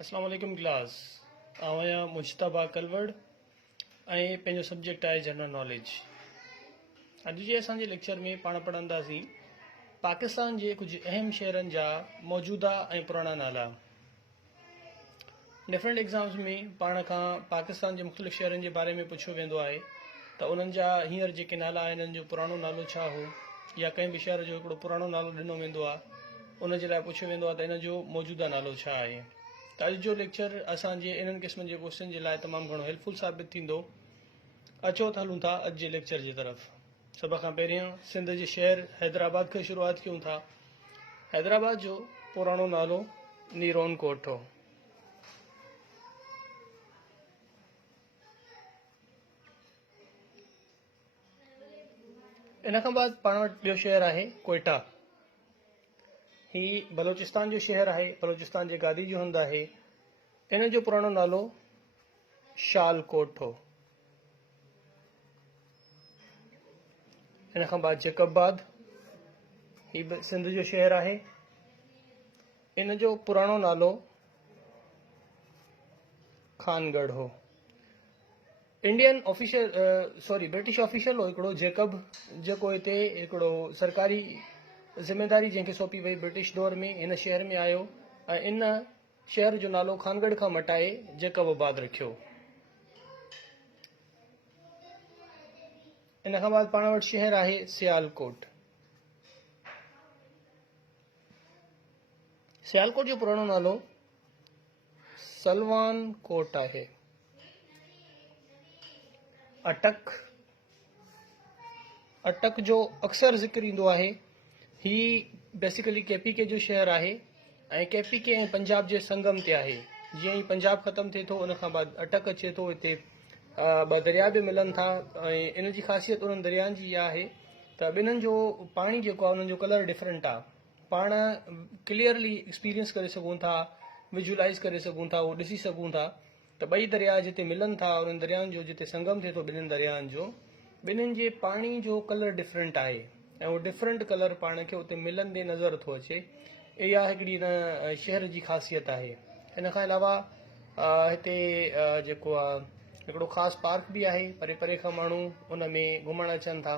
अस्सलाम वालेकुम क्लास। आवां मुश्तबा कलवड़ ऐं पंहिंजो सब्जेक्ट आहे जनरल नॉलेज। अॼु जे असांजे लेक्चर में पाण पढ़ंदासीं पाकिस्तान जे कुझु अहम शहरनि जा मौजूदा ऐं पुराणा नाला। डिफरेंट एग्ज़ाम्स में पाण खां पाकिस्तान जे मुख़्तलिफ़ शहरनि जे बारे में पुछियो वेंदो आहे त उन्हनि जा हींअर जेके नाला आहिनि उन्हनि जो पुराणो नालो छा हो, या कंहिं बि शहर जो हिकिड़ो पुराणो नालो ॾिनो वेंदो आहे उन जे लाइ पुछियो वेंदो आहे त इन जो मौजूदा नालो छा आहे। त अॼु जो लेक्चर असांजे इन्हनि क़िस्मनि जे क्वेश्चन जे लाइ तमामु घणो हेल्पफुल साबित थींदो। अचो त हलूं था अॼु जे लेक्चर जी तरफ़। सभ खां पहिरियों सिंध जे शहर हैदराबाद खां शुरूआत कयूं था। हैदराबाद जो पुराणो नालो नीरोन कोट हो। इन खां बाद पाण वटि ॿियो शहर आहे कोयटा। ही बलोचिस्तान जो शहर आहे, बलोचिस्तान जे गादी जो हंधि आहे। इन जो पुराणो नालो शालकोट हो। इन खां बाद जैकबाद, ही बि सिंध जो शहर आहे। इन जो पुराणो नालो खानगढ़ हो। इंडियन ऑफिशियल ब्रिटिश ऑफिशियल हो हिकिड़ो जैकब, जेको हिते हिकिड़ो सरकारी ज़िम्मेदारी जंहिंखे सौंपी वई ब्रिटिश दौर में हिन शहर में आयो ऐं इन शहर जो नालो खानगढ़ खां मटाए जैकबाबाद रखियो। इन खां बाद पाण वटि शहर आहे सियालकोट। सियालकोट जो पुराणो नालो सलवान कोट आहे। अटक जो अक्सर ज़िक्र ईंदो आहे। ही बेसिकली केपीके जो शहर आहे ऐं केपीके ऐं पंजाब जे संगम ते आहे। जीअं ई पंजाब ख़तमु थिए थो उन खां बाद अटक अचे थो। हिते ॿ दरिया बि मिलनि था ऐं इन जी ख़ासियत उन्हनि दरियानि जी इहा आहे त ॿिन्हिनि जो पाणी जेको आहे उन्हनि जो कलर डिफरेंट आहे। पाण क्लियरली एक्सपीरियंस करे सघूं था, विजुलाइज़ करे सघूं था, उहो ॾिसी सघूं था त ॿई दरिया जिते मिलनि था उन्हनि दरियानि जो जिते संगम थिए थो ॿिन्हिनि दरियानि जो, ॿिन्हिनि जे पाणी जो कलर डिफरेंट आहे ऐं उहो डिफरेंट कलर पाण खे उते मिलंदे नज़र थो अचे। इहा हिकिड़ी इन शहर जी ख़ासियत आहे। इन खां अलावा हिते जेको आहे हिकिड़ो ख़ासि पार्क बि आहे, परे परे खां माण्हू उन में घुमणु अचनि था।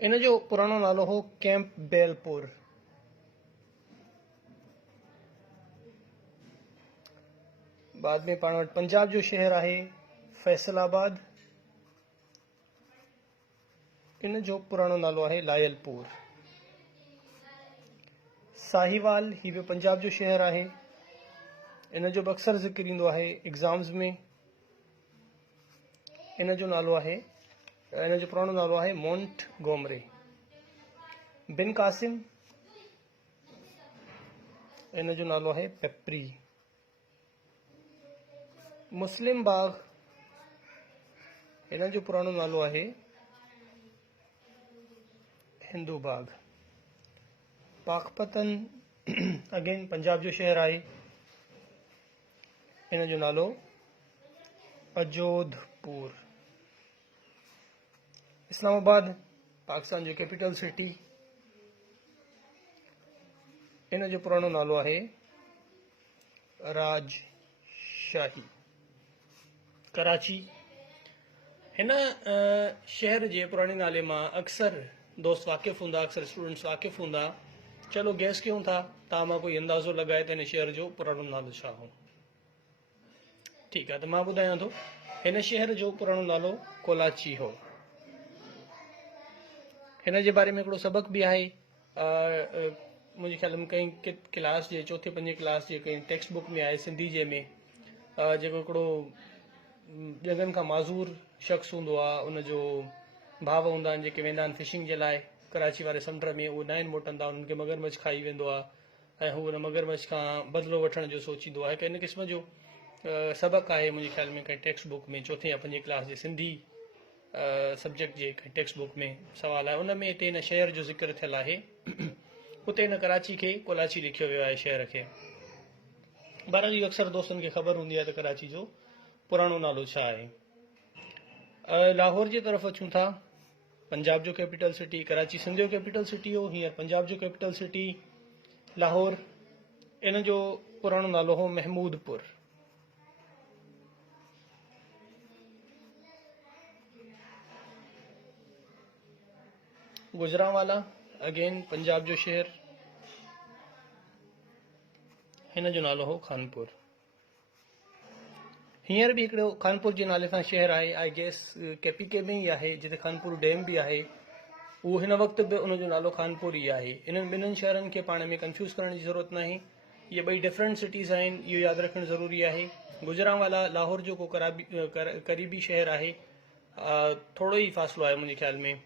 इन जो पुराणो नालो हो कैंप बेलपुर। बाद में पाण वटि पंजाब जो शहर आहे फैसलाबाद। इन जो पुराणो नालो आहे लायलपुर। साहिवाल, ही बि पंजाब जो शहर आहे। इन जो बि अक्सर ज़िक्र ईंदो आहे एग्ज़ाम्स में। इन जो पुराणो नालो आहे मोंटगोमरी। बिन कासिम, इन जो नालो आहे पेपरी। मुस्लिम बाग, इन जो पुराणो नालो आहे हिंदू बाग। पाकपतन अगेन पंजाब जो शहर आहे। इन जो नालो अजोधपुर। इस्लामाबाद, पाकिस्तान जो कैपिटल सिटी। इन जो पुराणो नालो आहे राजशाही। कराची, हिन शहर जे पुराणे नाले मां अक्सर दोस्त वाक़िफ़ हूंदा, अक्सर स्टूडेंट्स वाक़िफ़ हूंदा। चलो गैस कयूं था तव्हां मां कोई अंदाज़ो लॻाए त हिन शहर जो पुराणो नालो छा हो। ठीकु आहे, त मां ॿुधायां थो। हिन शहर जो पुराणो नालो कोलाची हो। हिन जे बारे में हिकिड़ो सबक़ बि आहे। मुंहिंजे ख़्याल में कंहिं क्लास जे चौथे पंजे क्लास जे कंहिं टेक्स्ट बुक में आहे सिंधी जे में, जेको हिकिड़ो जॻहनि खां माज़ूर शख़्स हूंदो आहे, उनजो भाउ हूंदा आहिनि जेके वेंदा आहिनि फिशिंग जे लाइ कराची वारे समुंड में। उहे न आहिनि मोटंदा, उन्हनि खे मगरमच्छ खाई वेंदो आहे ऐं हू हुन मगरमच्छ खां बदिलो वठण जो सोचींदो आहे। इन क़िस्म जो सबक़ु आहे मुंहिंजे ख़्याल में कंहिं टेक्स्ट बुक में, चौथे या पंजे क्लास जे सिंधी सब्जेक्ट जे टेक्स्ट बुक में सवाल आहे। उन में हिते हिन शहर जो ज़िक्र थियल आहे। उते हिन कराची खे कोलाची लिखियो वियो आहे शहर खे। बहरहाल इहो अक्सर दोस्तनि खे ख़बर हूंदी आहे त कराची जो पुराणो नालो छा आहे। लाहौर जी तरफ़ अचूं था। पंजाब जो कैपिटल सिटी, कराची सिंध जो कैपिटल सिटी हो, हींअर पंजाब जो कैपिटल सिटी लाहौर। इन जो पुराणो नालो हो महमूदपुर। गुजरांवाला अगेन पंजाब जो शहर, हिन जो नालो हो खानपुर। हींअर बि हिकिड़ो खानपुर जे नाले सां शहर आहे, आई गेस केपीके में ई आहे, जिते खानपुर डैम बि आहे। उहो हिन वक़्तु बि उन जो नालो खानपुर ई आहे। इन्हनि ॿिन्हिनि शहरनि खे पाण में कंफ्यूज़ करण जी ज़रूरत नाहे। इहे ॿई डिफरेंट सिटीज़ आहिनि, इहो यादि रखणु ज़रूरी आहे। गुजरांवाला लाहौर जो को क़रीबी शहर आहे, थोरो ई फ़ासिलो आहे मुंहिंजे ख़्याल में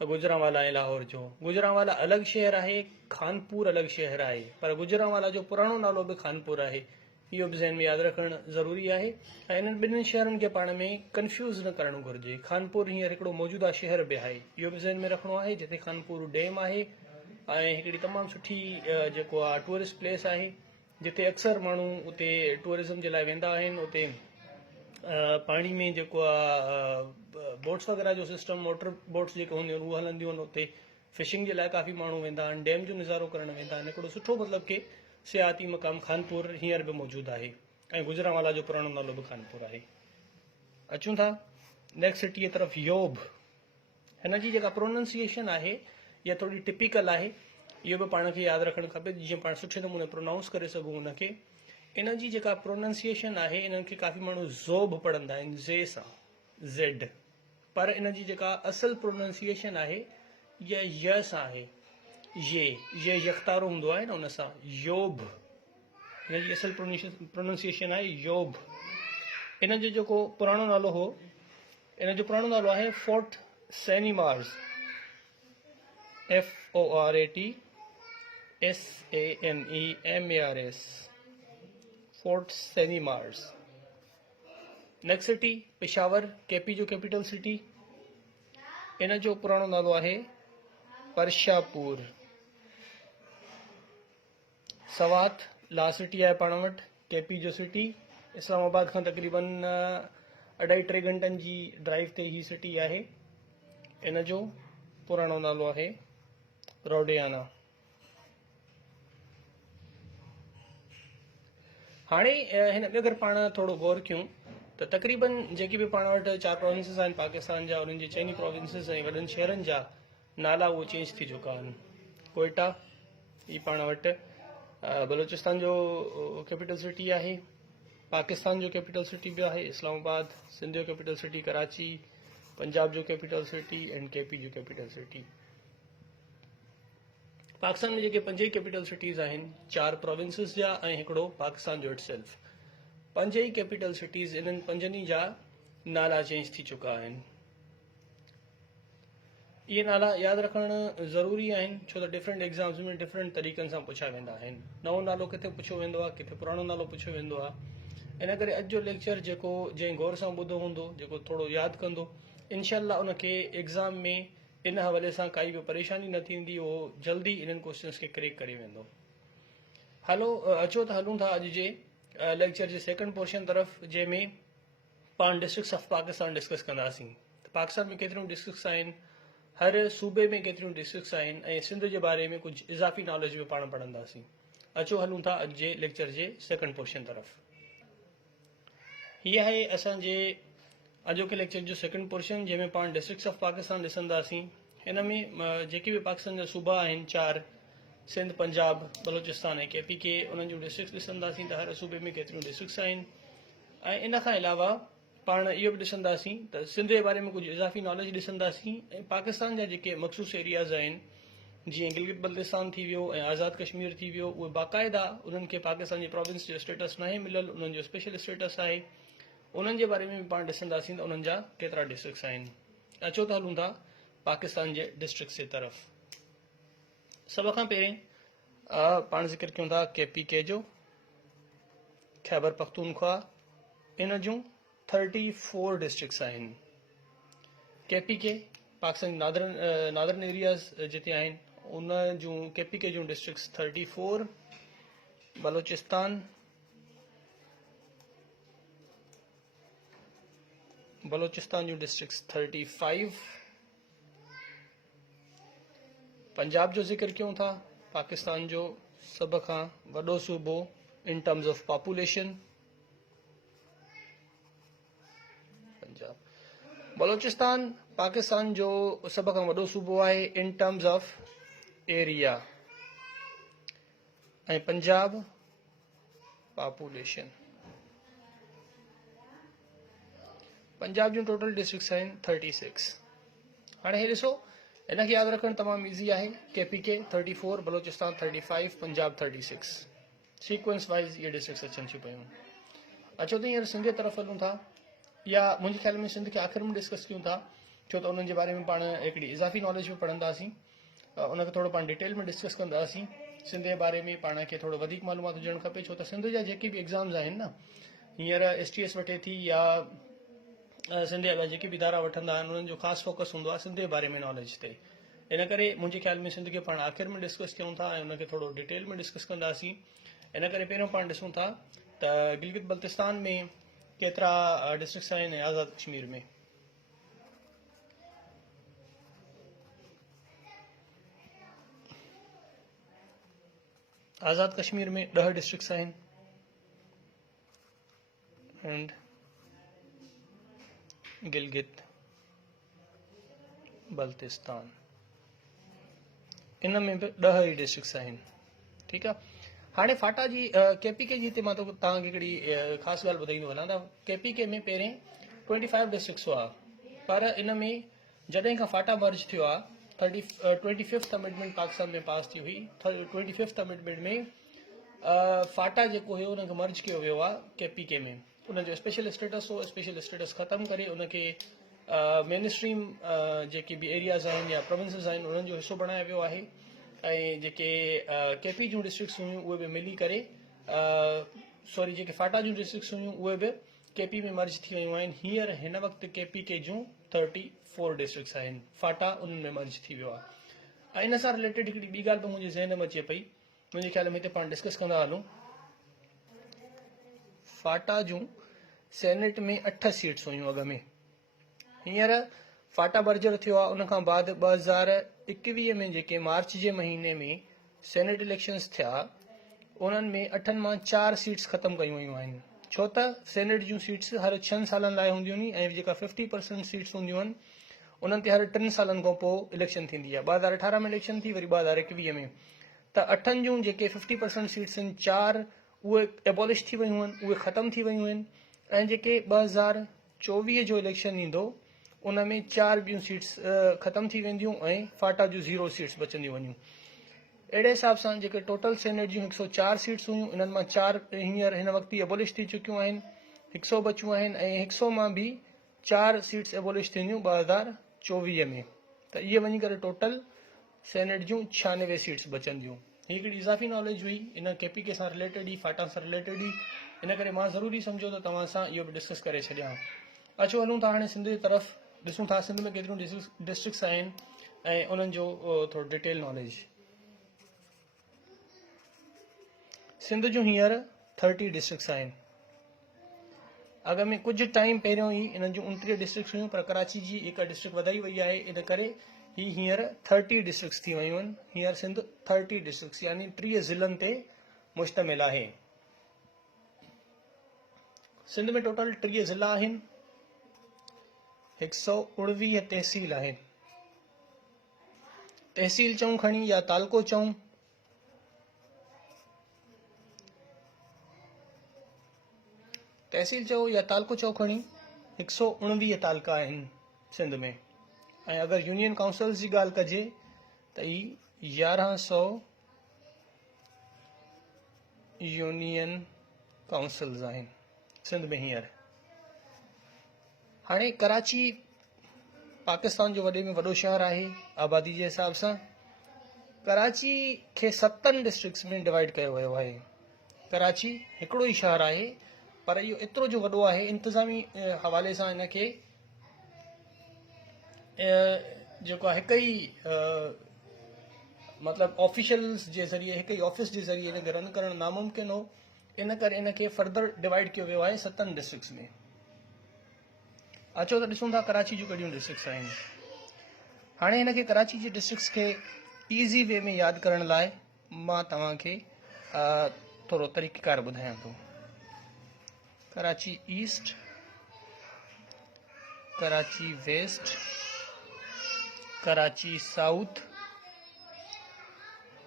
गुजरांवाला ऐं लाहौर जो। गुजरांवाला अलॻि शहर आहे, खानपुर अलॻि शहर आहे, पर गुजरांवाला जो पुराणो नालो बि खानपुर आहे। इहो बि ज़हन में यादि रखणु ज़रूरी आहे ऐं इन्हनि ॿिन्हिनि शहरनि खे पाण में कंफ्यूज़ न करणु घुरिजे। खानपुर हींअर हिकिड़ो मौजूदा शहर बि आहे, इहो बि ज़हन में रखणो आहे, जिते खानपुर डैम आहे ऐं हिकिड़ी तमामु सुठी जेको आहे टूरिस्ट प्लेस आहे, जिते अक्सर माण्हू उते टूरिज़म जे लाइ वेंदा आहिनि। उते पाणी में जेको आहे बोट्स वग़ैरह जो सिस्टम, मोटर बोट्स जेके हूंदियूं आहिनि उहे हलंदियूं आहिनि। उते फिशिंग जे लाइ काफ़ी माण्हू वेंदा आहिनि, डैम जो नज़ारो करणु वेंदा आहिनि। हिकिड़ो सुठो मतिलबु कि सियाहती मक़ाम खानपुर हींअर बि मौजूदु आहे ऐं गुजरांवाला जो पुराणो नालो बि खानपुर आहे। अचूं था नेक्स्ट सिटीअ तरफ़, योब। हिन जी जेका प्रोनाउंसिएशन आहे इहा थोरी टिपिकल आहे, इहो बि पाण खे यादि रखणु खपे, जीअं पाण सुठे नमूने प्रोनाउंस करे सघूं उनखे। इन जी जेका प्रोनाउंसिएशन आहे, इन्हनि खे काफ़ी माण्हू ज़ोब पढ़ंदा आहिनि, ज़े सां, ज़ेड, पर इन जी जेका असल प्रोनाउंसिएशन आहे इहा य सां आहे। ये यख्तारो हूंदो आहे न, उन सां योब। हिन जी असल प्रोनाउंसिएशन आहे योब। इन जो जेको पुराणो नालो हो, इन जो पुराणो नालो आहे फोर्ट सैनीमार्स, FORTSANEMARS, फोर्ट सैनीमार्स। नेक्स्ट सिटी पेशावर, केपी जो कैपिटल सिटी। इन जो पुराणो नालो आहे परशापुर। सवात लास्ट सिटी आहे पाण वटि, केपी जो सिटी। इस्लामाबाद खां तक़रीबन 2.5-3 घंटनि जी ड्राइव ते ही सिटी आहे। इन जो पुराणो नालो आहे रोडियाना। हाणे हिन में अगरि पाण थोरो गौर कयूं त तक़रीबन जेके बि पाण वटि 4 प्रोविंसिस आहिनि पाकिस्तान जा, उन्हनि जी चइनी प्रोविंसिस ऐं वॾनि शहरनि जा नाला उहे चेंज थी चुका आहिनि। कोयटा ही पाण वटि बलोचिस्तान जो कैपिटल सिटी आहे, पाकिस्तान जो कैपिटल सिटी बि आहे इस्लामाबाद, सिंध जो कैपिटल सिटी कराची, पंजाब जो कैपिटल सिटी एंड केपी जो कैपिटल सिटी। पाकिस्तान में जेके 5 कैपिटल सिटीज़ आहिनि, 4 प्रोविंसिस जा ऐं हिकिड़ो पाकिस्तान जो इटसेल्फ, 5 ई कैपिटल सिटीज़, इन्हनि 5 जा नाला चेंज थी चुका आहिनि। इहे नाला यादि रखणु ज़रूरी आहिनि, छो त डिफरेंट एग्ज़ाम्स में डिफरेंट तरीक़नि सां पुछिया वेंदा आहिनि। नओं नालो किथे पुछियो वेंदो आहे, किथे पुराणो नालो पुछियो वेंदो आहे। इन करे अॼु जो लेक्चर जेको जंहिं गौर सां ॿुधो हूंदो, जेको थोरो यादि कंदो, इनशाअल्लाह उनखे एग्ज़ाम में इन हवाले सां काई बि परेशानी न थींदी, उहो जल्दी इन्हनि क्वेश्चन्स खे क्रैक करे वेंदो। हलो अचो त हलूं था अॼु जे लेक्चर जे सेकंड पोर्शन तरफ़, जंहिंमें पाण डिस्ट्रिक्ट्स ऑफ पाकिस्तान डिस्कस कंदासीं। त पाकिस्तान में केतिरियूं डिस्ट्रिक्ट्स आहिनि, हर सूबे में केतिरियूं डिस्ट्रिक्ट्स आहिनि, ऐं सिंध जे बारे में कुझु इज़ाफ़ी नॉलेज बि पाण पढ़ंदासीं। अचो हलूं था अॼु जे लेक्चर जे सेकंड पोर्शन तरफ़। हीअ आहे असांजे अॼोके लेक्चर जो सेकंड पोर्शन, जंहिंमें पाण डिस्ट्रिक्ट्स ऑफ पाकिस्तान ॾिसंदासीं। हिन में जेके बि पाकिस्तान जा सूबा आहिनि 4, सिंध, पंजाब, बलोचिस्तान ऐं केपीके, उन्हनि जूं डिस्ट्रिक्ट्स ॾिसंदासीं त हर सूबे में केतिरियूं डिस्ट्रिक्ट्स आहिनि। ऐं इन खां अलावा पाण इहो बि ॾिसंदासीं त सिंध जे बारे में कुझु इज़ाफ़ी नॉलेज ॾिसंदासीं, ऐं पाकिस्तान जा जेके मख़सूस एरियाज़ आहिनि, जीअं गिलगित बल्तिस्तान थी वियो ऐं आज़ाद कश्मीर थी वियो, उहे बाक़ाइदा उन्हनि खे पाकिस्तान जे प्रोविंस जो स्टेटस नाहे मिलियल, उन्हनि जो स्पेशल स्टेटस आहे। उन्हनि जे बारे में बि पाण ॾिसंदासीं त उन्हनि जा केतिरा डिस्ट्रिक्ट्स आहिनि। अचो त हलूं था पाकिस्तान जे डिस्ट्रिक्ट्स जे तरफ़। सभ खां पहिरें पाण ज़िक्र कयूं था केपीके जो, खैबर पख्तूनख्वा। इन जूं 34 डिस्ट्रिक्ट्स आहिनि। केपीके पाकिस्तान नादरन एरियाज़ जिते आहिनि, उन जूं केपीके जूं डिस्ट्रिक्ट्स 34, बलोचिस्तान जूं डिस्ट्रिक्ट्स 35, पंजाब जो ज़िक्र कयूं था पाकिस्तान जो सब खां वॾो सूबो in terms of population Punjab. बलोचिस्तान पाकिस्तान जो सब खां वॾो सूबो आहे इन टर्म्स ऑफ एरिया ऐं पंजाब पॉपुलेशन। पंजाब जूं टोटल डिस्ट्रिक्ट्स आहिनि 36। हाणे हे ॾिसो इनखे यादि रखणु तमामु ईज़ी आहे। KPK 34, बलोचिस्तान 35, पंजाब 36। सीक्वेंस वाइज़ ये डिस्ट्रिक्ट्स अचनि थियूं पियूं। अचो त हींअर सिंध जे तरफ़ हलूं था, या मुंहिंजे ख़्याल में सिंध खे आख़िर में डिस्कस कयूं था, छो त उन्हनि जे बारे में पाण हिकिड़ी इज़ाफ़ी नॉलेज में पढ़ंदासीं, उनखे थोरो पाण डिटेल में डिस्कस कंदासीं। सिंध जे बारे में पाण खे थोरो वधीक मालूमात हुजणु खपे, छो त सिंध जा जेके बि एग्ज़ाम्स आहिनि न, हींअर STS वठे थी या सिंध जा जेके बि इदारा वठंदा आहिनि, उन्हनि जो ख़ासि फोकस हूंदो आहे सिंध जे बारे में नॉलेज ते। इन करे मुंहिंजे ख़्याल में सिंध खे पाण आख़िर में डिस्कस कयूं था ऐं उनखे थोरो डिटेल में डिस्कस कंदासीं। इन करे पहिरियों पाण ॾिसूं था त गिलगित बल्तिस्तान में केतिरा डिस्ट्रिक्ट्स आहिनि ऐं आज़ाद कश्मीर में। आज़ाद कश्मीर में 10 डिस्ट्रिक्ट्स आहिनि एंड गिलगित बल्तिस्तान इन में भी 10 ही डिस्ट्रिक्ट्स आहिनि। ठीकु आहे। हाणे फाटा जी KPK जी हिते मां तव्हांखे हिकिड़ी ख़ासि ॻाल्हि ॿुधाईंदो हलां त KPK में पहिरें 25 डिस्ट्रिक्ट्स हुआ, पर इन में जॾहिं खां फाटा मर्ज थियो आहे 25th अमेंडमेंट पाकिस्तान में पास थी हुई। 25th अमेंडमेंट में फाटा जेको हुयो उनखे मर्ज कयो वियो आहे KPK में। उनजो स्पेशल स्टेटस हो, स्पेशल स्टेटस ख़तमु करे उनखे मेन स्ट्रीम जेके बि एरियाज़ आहिनि या प्रोविंसिस आहिनि उन्हनि जो हिसो बणायो वियो आहे। ऐं जेके KP जूं डिस्ट्रिक्ट्स हुयूं उहे बि मिली करे सॉरी जेके फाटा जूं डिस्ट्रिक्ट्स हुयूं उहे बि KP में मर्ज थी वयूं आहिनि। हींअर हिन वक़्तु KPK जूं 34 डिस्ट्रिक्ट्स आहिनि, फाटा उन्हनि में मर्ज थी वियो आहे। ऐं इन सां रिलेटेड हिकिड़ी ॿी ॻाल्हि बि मुंहिंजे ज़हन में अचे पई, मुंहिंजे ख़्याल में हिते पाण डिस्कस कंदा हलूं। फाटा जूं सेनेट में 8 सीट्स हुयूं अॻ में, हींअर फाटा मर्जर थियो आहे। उनखां बाद 2021 में जेके मार्च जे महीने में सेनेट इलेक्शंस थिया उन्हनि में 8 मां 4 सीट्स ख़तमु कयूं वयूं आहिनि, छो त सेनेट जूं सीट्स हर 6 सालनि लाइ हूंदियूं आहिनि ऐं जेका 50% सीट्स हूंदियूं आहिनि उन्हनि ते हर 3 सालनि खां पोइ इलेक्शन थींदी आहे। 2018 में इलेक्शन थी, वरी 2021 में। त 8 जूं जेके 50% सीट्स आहिनि 4 उहे एबॉलिश थी वयूं आहिनि, उहे ख़तमु थी वयूं आहिनि। ऐं जेके 2024 जो इलेक्शन ईंदो उन में 4 ॿियूं सीट्स ख़तमु थी वेंदियूं ऐं फाटा जूं 0 सीट्स बचंदियूं वञूं। अहिड़े हिसाब सां जेके टोटल सेनेट जूं 104 सीट्स हुयूं इन्हनि मां 4 हींअर हिन वक़्तु ई एबॉलिश थी चुकियूं आहिनि, 100 बचियूं आहिनि ऐं 100 मां बि 4 सीट्स एबॉलिश थींदियूं 2024 में। त इहे वञी करे टोटल सेनेट जूं 96 सीट्स बचंदियूं। हीअ हिकिड़ी इज़ाफ़ी नॉलेज हुई, इन KPK सां रिलेटेड ई, फाटा सां रिलेटेड ई, इन करे मां ज़रूरी सम्झो त तव्हां सां इहो बि डिस्कस करे छॾियां। अचो हलूं था हाणे सिंध जी तरफ़, ॾिसूं था सिंध में केतिरियूं डिस्ट्रिक्ट्स आहिनि ऐं उन्हनि जो थोरो डिटेल नॉलेज। सिंध जूं हींअर 30 डिस्ट्रिक्ट्स आहिनि। अॻ में कुझु टाइम पहिरियों ई इन्हनि जूं 29 डिस्ट्रिक्ट्स हुयूं, पर कराची जी हिकु डिस्ट्रिक्ट वधाई वई आहे, इन करे ही हींअर 30 डिस्ट्रिक्ट्स थी वयूं आहिनि। हींअर सिंध 30 डिस्ट्रिक्ट्स यानी 30 ज़िलनि ते मुश्तमिल आहे। सिंध में टोटल 30 ज़िला आहिनि, 119 तहसील आहिनि। तहसील चऊं खणी या तालको चऊं, तहसील चओ या तालको चओ खणी 119 तालका आहिनि सिंध में। ऐं अगरि यूनियन काउंसिल्स जी ॻाल्हि कजे त ई 1100 यूनियन काउंसिल्स आहिनि सिंध में हींअर। हाणे कराची पाकिस्तान जो वॾे में वॾो शहर आहे आबादी जे हिसाब सां। कराची खे 7 डिस्ट्रिक्ट्स में डिवाइड कयो वियो आहे। कराची हिकिड़ो ई शहर आहे, पर इहो एतिरो जो वॾो आहे, इंतिज़ामी हवाले सां इनखे जेको आहे हिकु ई मतिलबु ऑफिशियल्स जे ज़रिए, हिकु ई ऑफिस जे ज़रिए इनखे रन करणु नामुमकिन हो, इन करे इनखे फर्दर डिवाइड कयो वियो आहे 7 डिस्ट्रिक्ट्स में। अचो त ॾिसूं था कराची जूं कहिड़ियूं डिस्ट्रिक्ट्स आहिनि। हाणे हिनखे कराची जी डिस्ट्रिक्ट्स खे ईज़ी वे में यादि करण लाइ मां तव्हांखे थोरो तरीक़ेकार ॿुधायां थो। Karachi east, Karachi west, Karachi south,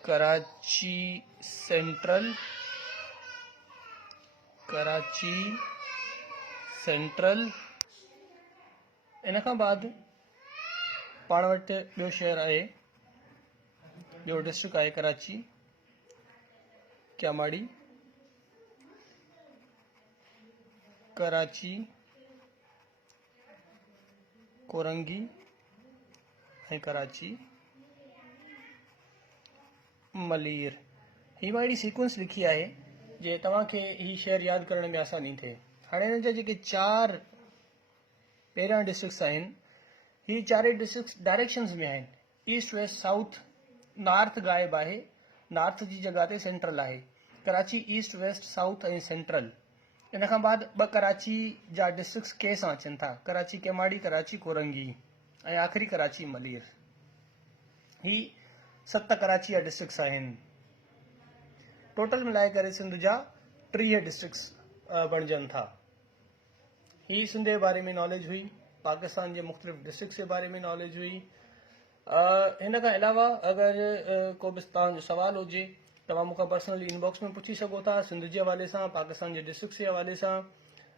Karachi central, Karachi central, इन खां बाद पाण वटि ॿियो शहर आहे, ॿियो डिस्ट्रिक्ट आहे कराची, क्यामाड़ी, कराची, कोरंगी ऐं कराची मलीर। ही मां अहिड़ी सीक्वेंस लिखी आहे जे तव्हांखे ही शहर यादि करण में आसानी थिए। हाणे हिन जा जेके 4 पहिरियां डिस्ट्रिक्ट्स आहिनि, ही 4 डिस्ट्रिक्ट्स डायरेक्शन्स में आहिनि, ईस्ट वेस्ट साउथ। नॉर्थ गायब आहे, नॉर्थ जी जॻह ते सेंट्रल आहे। कराची ईस्ट वेस्ट साउथ ऐं सेंट्रल। इन खां बाद 2 कराची जा डिस्ट्रिक्ट्स के सां अचनि था, कराची केमाड़ी, कराची कोरंगी ऐं आख़िरी कराची मलीर। ही 7 कराची जा डिस्ट्रिक्ट्स आहिनि। टोटल मिलाए करे सिंध जा 30 डिस्ट्रिक्ट्स बणजनि था। ही सिंध जे बारे में नॉलेज हुई, पाकिस्तान जे मुख़्तलिफ़ डिस्ट्रिक्ट्स जे बारे में नॉलेज हुई। हिन खां अलावा अगरि को बि तव्हांजो सवाल हुजे तव्हां मूंखां पर्सनली इनबॉक्स में पुछी सघो था, सिंध जे हवाले सां, पाकिस्तान जे डिस्ट्रिक्ट्स जे हवाले सां।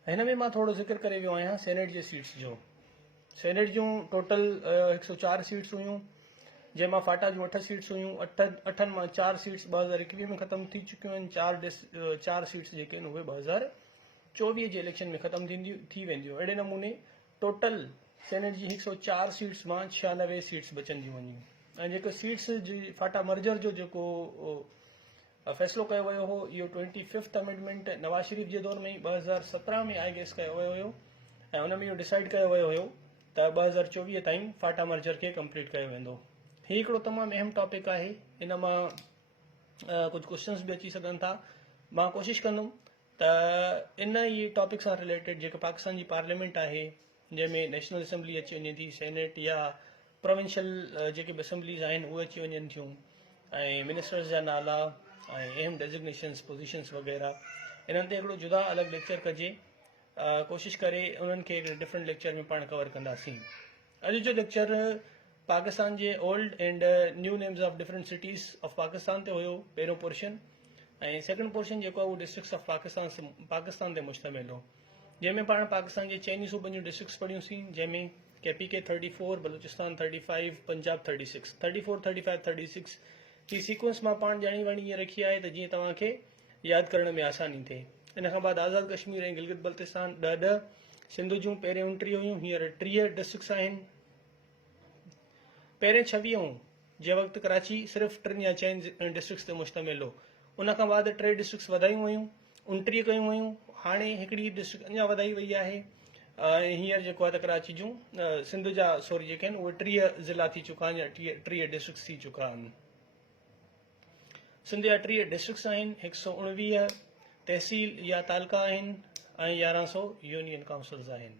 हिन में मां थोरो ज़िक्र करे वियो आहियां सेनेट जे सीट्स जो। सेनेट जूं टोटल 104 सीट्स हुयूं, जंहिंमां फाटा जूं 8 सीट्स हुयूं। 8 मां 4 सीट्स 2021 में ख़तमु थी चुकियूं आहिनि। 4 सीट्स जेके आहिनि उहे 2024 जे इलेक्शन में ख़तमु थी वेंदियूं। अहिड़े नमूने टोटल सेनेट जी 104 सीट्स मां 96 सीट्स बचंदियूं वञियूं। ऐं जेको सीट्स जी फाटा मर्जर जो जेको फ़ैसिलो कयो वियो हो, इहो 25th अमेंडमेंट नवाज़ शरीफ़ जे दौर में ई 2017 में आई गेस कयो वियो हुयो, ऐं हुन में इहो डिसाइड कयो वियो हुयो त 2024 ताईं फाटा मर्जर खे कंप्लीट कयो वेंदो। हीउ हिकिड़ो तमामु अहम टॉपिक आहे। इन मां कुझु क्वेश्चन्स बि अची सघनि था। मां कोशिशि कंदुमि त इन ई टॉपिक सां रिलेटेड जेके पाकिस्तान जी पार्लियामेंट आहे, जंहिंमें नेशनल असेंबली अची वञे थी, सेनेट या प्रोविंशियल जेके बि असेंबलीज़ आहिनि उहे अची वञनि थियूं, ऐं मिनिस्टर्स जा नाला ऐं अहम डेज़िग्नेशन्स पोज़ीशन्स वग़ैरह, इन्हनि ते हिकिड़ो जुदा अलॻि लेक्चर कजे। कोशिशि करे उन्हनि खे हिकिड़े डिफरेंट लेक्चर में पाण कवर कंदासीं। अॼु जो लेक्चर पाकिस्तान जे old and new names of different cities of Pakistan ते हुयो, पहिरियों पोर्शन, ऐं सेकेंड पोर्शन जेको आहे उहो डिस्ट्रिक्ट्स ऑफ पाकिस्तान ते मुश्तमिल हो, जंहिंमें पाण पाकिस्तान जे 4 सूबनि जूं डिस्ट्रिक्ट्स पढ़ियूंसीं, जंहिंमें KPK 34, बलूचिस्तान 35, पंजाब 36, 34, 35, 36। ही सीक्वेंस मां पाण ॼाणी वाणी ईअं रखी आहे त जीअं तव्हांखे यादि करण में आसानी थिए। इन खां बाद आज़ाद कश्मीर ऐं गिलगित बल्तिस्तान 10, सिंध जूं पहिरियों 29 हुयूं, हींअर 30 डिस्ट्रिक्ट्स आहिनि। पहिरें 26 जे वक़्तु कराची सिर्फ़ु 3 या 4 डिस्ट्रिक्ट्स ते मुश्तमिल हो। उन खां बाद 3 डिस्ट्रिक्ट्स वधायूं वयूं, 29 कयूं वयूं। हाणे हिकिड़ी डिस्ट्रिक्ट अञा वधाई वई आहे। हींअर जेको आहे त कराची जूं सिंध जा सॉरी जेके आहिनि उहे 3 ज़िला थी चुका आहिनि या 3 डिस्ट्रिक्ट्स थी चुका आहिनि। सिंध जा 3 डिस्ट्रिक्ट्स आहिनि, 119 तहसील या तालका आहिनि ऐं 1100 यूनियन काउंसिल्स आहिनि।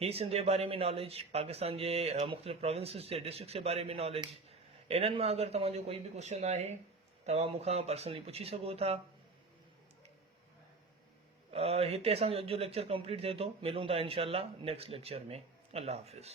ही सिंध जे बारे में नॉलेज, पाकिस्तान जे मुख़्तलिफ़ प्रोविंसिस जे डिस्ट्रिक्ट्स जे बारे में नॉलेज। इन्हनि मां अगरि तव्हांजो कोई बि क्वेश्चन आहे तव्हां मूंखां पर्सनली पुछी सघो था। हिते असांजो अॼु जो लेक्चर कंप्लीट थिए थो। मिलूं था इंशाअल्लाह नेक्स्ट लेक्चर में। अल्लाह हाफ़िज़।